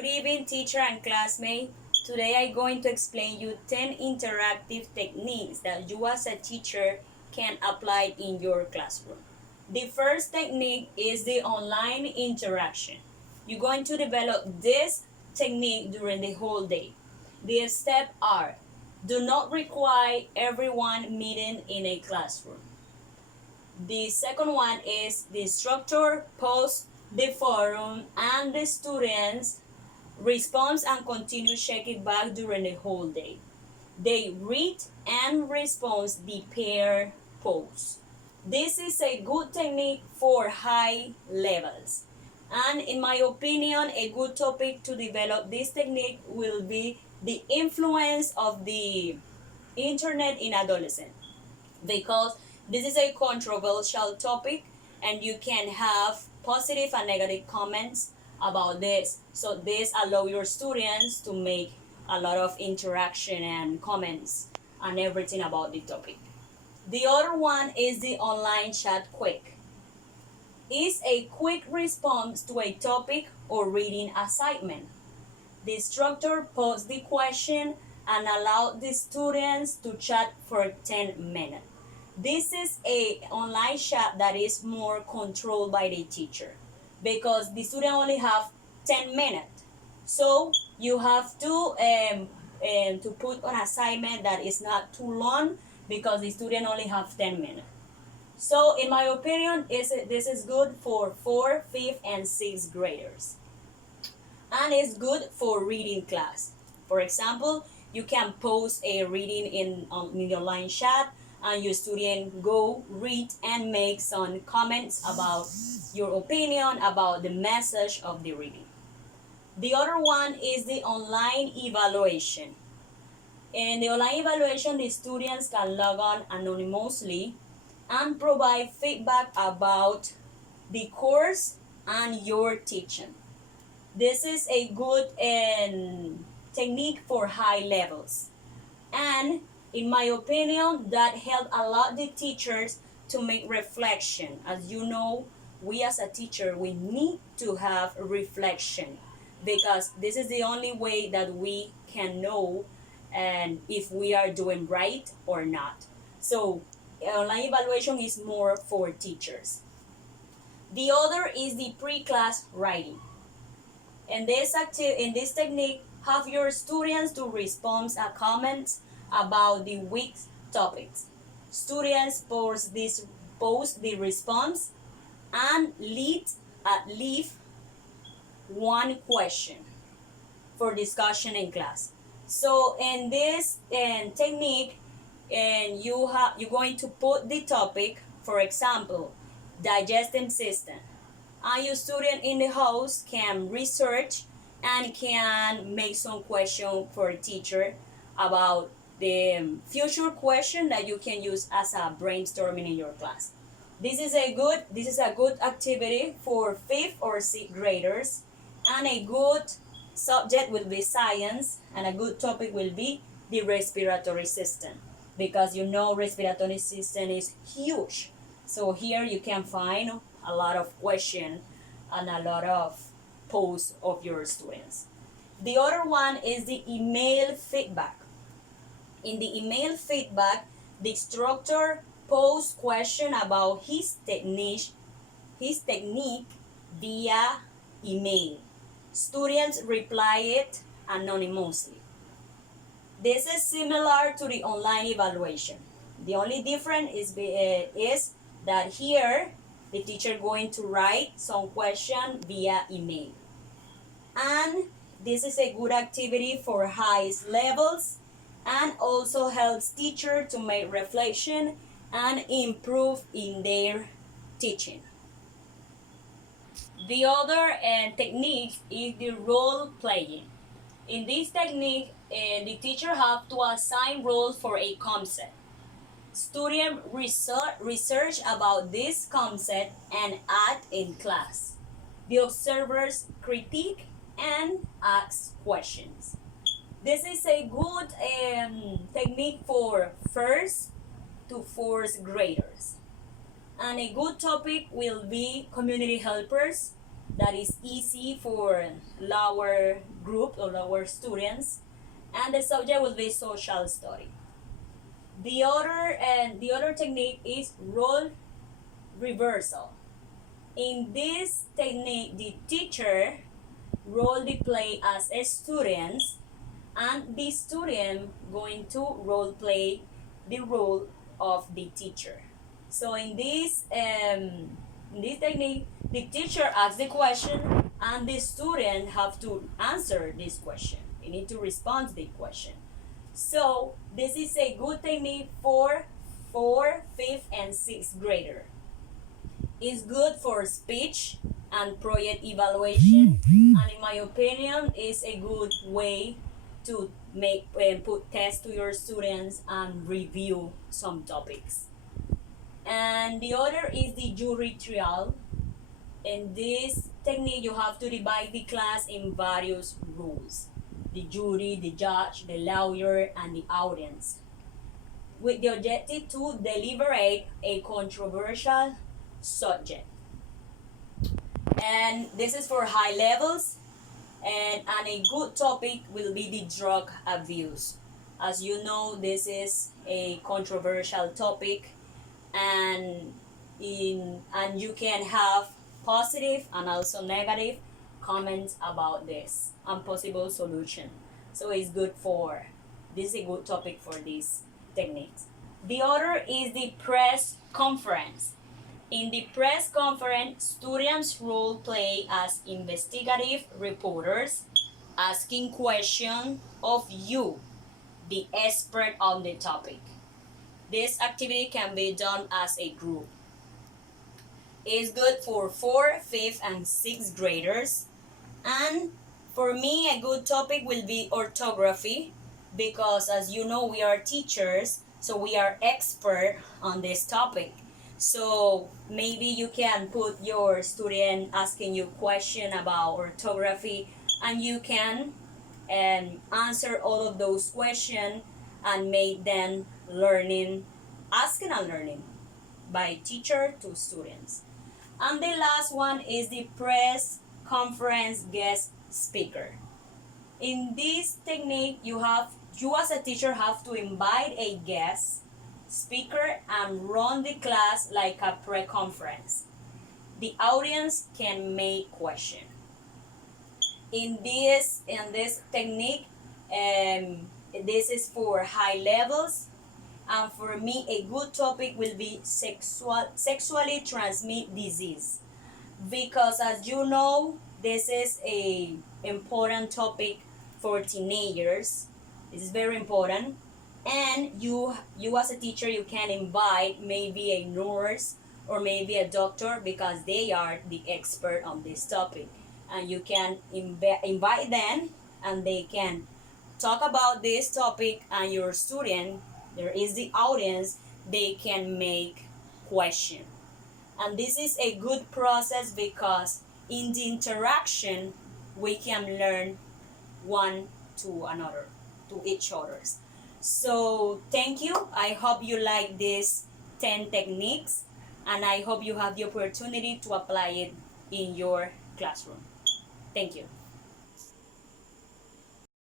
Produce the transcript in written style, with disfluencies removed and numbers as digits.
Good evening, teacher and classmate. Today I'm going to explain you 10 interactive techniques that you as a teacher can apply in your classroom. The first technique is the online interaction. You're going to develop this technique during the whole day. The steps are: do not require everyone meeting in a classroom. The second one is the instructor posts the forum and the students response and continue checking back during the whole day. They read and respond the pair posts. This is a good technique for high levels. And in my opinion, a good topic to develop this technique will be the influence of the internet in adolescents, because this is a controversial topic and you can have positive and negative comments about this. So this allow your students to make a lot of interaction and comments and everything about the topic. The other one is the online chat quick. It's a quick response to a topic or reading assignment. The instructor posts the question and allow the students to chat for 10 minutes. This is a online chat that is more controlled by the teacher, because the student only have 10 minutes. So you have to put an assignment that is not too long, because the student only have 10 minutes. So in my opinion, this is good for 4th, 5th, and 6th graders. And it's good for reading class. For example, you can post a reading in the online chat, and your student go read and make some comments about your opinion about the message of the reading. The other one is the online evaluation. In the online evaluation, the students can log on anonymously and provide feedback about the course and your teaching. This is a good technique for high levels. And in my opinion, that helped a lot the teachers to make reflection. As you know, we as a teacher, we need to have reflection, because this is the only way that we can know and if we are doing right or not. So online evaluation is more for teachers. The other is the pre-class writing. In this technique, have your students to respond a comment about the week's topics. Students post the response and leave one question for discussion in class. So in this technique, you're going to put the topic, for example, digestive system, and your student in the house can research and can make some question for a teacher about the future question that you can use as a brainstorming in your class. This is a good activity for 5th or 6th graders, and a good subject will be science, and a good topic will be the respiratory system, because you know respiratory system is huge. So here you can find a lot of questions and a lot of posts of your students. The other one is the email feedback. In the email feedback, the instructor posts question about his technique via email. Students reply it anonymously. This is similar to the online evaluation. The only difference is that here the teacher going to write some question via email. And this is a good activity for highest levels, and also helps teacher to make reflection and improve in their teaching. The other technique is the role playing. In this technique, the teacher have to assign roles for a concept. Student research about this concept and act in class. The observers critique and ask questions. This is a good technique for 1st to 4th graders. And a good topic will be community helpers, that is easy for lower group or lower students, and the subject will be social study. The other technique is role reversal. In this technique, the teacher role the play as a student, and the student going to role play the role of the teacher. So in this technique, the teacher asks the question and the student have to answer this question. They need to respond to the question. So this is a good technique for 4th, 5th, and 6th grader. It's good for speech and project evaluation, and in my opinion, is a good way to make put tests to your students and review some topics. And the other is the jury trial. In this technique, you have to divide the class in various roles: the jury, the judge, the lawyer, and the audience, with the objective to deliberate a controversial subject. And this is for high levels, and a good topic will be the drug abuse. As you know, this is a controversial topic, and you can have positive and also negative comments about this and possible solution. So it's good for this is a good topic for these techniques. The other is the press conference. In the press conference, students role play as investigative reporters, asking questions of you, the expert on the topic. This activity can be done as a group. It's good for 4th, 5th, and 6th graders. And for me, a good topic will be orthography, because as you know, we are teachers, so we are expert on this topic. So maybe you can put your student asking you question about orthography, and you can answer all of those questions and make them asking and learning by teacher to students. And the last one is the press conference guest speaker. In this technique, you as a teacher have to invite a guest speaker and run the class like a pre-conference. The audience can make questions. In this technique, this is for high levels, and for me, a good topic will be sexually transmitted disease, because as you know, this is a important topic for teenagers. It's very important. And you as a teacher, you can invite maybe a nurse or maybe a doctor, because they are the expert on this topic, and you can invite them and they can talk about this topic, and your student, there is the audience, they can make question. And this is a good process, because in the interaction we can learn one to another, to each other's. So thank you. I hope you like these 10 techniques, and I hope you have the opportunity to apply it in your classroom. Thank you.